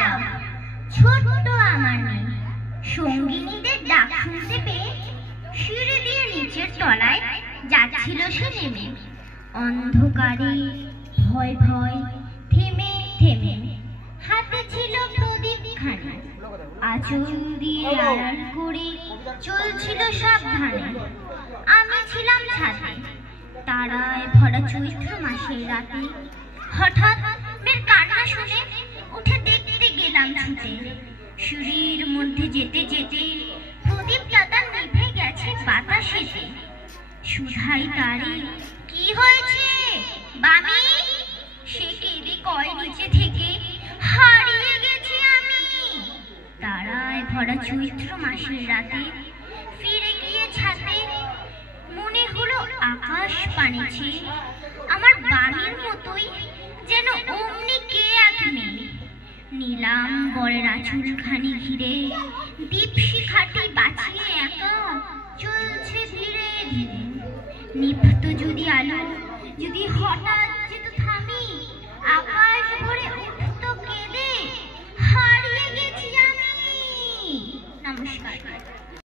যাওয়া। ছোট্ট আমার মেয়ে সঙ্গিনীদের ডাক শুনতে পেয়ে সিঁড়ি দিয়ে নিচের তলায় যাচ্ছিল সে নেমে। অন্ধকারে ভয় ভয় থেমে থেমে হাতে ছিল প্রদীপ খানি, আঁচল দিয়ে আড়াল করে চলছিল সাবধানে। আমি ছিলাম ছাদে, তারায় ভরা চৈত্র মাসের রাতে। হঠাৎ মেয়ের কান্না শুনে উঠে দেখতে গেলাম ছুটে। সিঁড়ির মধ্যে যেতে যেতে প্রদীপটা তার নিভে গেছে বাতাসেতে। সুধাই তারে, কি হয়েছে বামি? সে কেঁদে কয় নিচে থেকে, হারিয়ে গেছি আমি। তারায় ভরা চৈত্র মাসের রাতে ফিরে গিয়ে ছাদে মনে হলো আকাশ পানেছে আমার বামির মতোই যেন অমনি কে এক মেয়ে। নিলাম বরের আঁচলখানি ঘিরে, দীপশিখাটি বাঁচিয়ে একা চলছে ধীরে ধীরে। নিভত যদি আলো, যদি হঠাৎ যেত থামি, আকাশ ভরে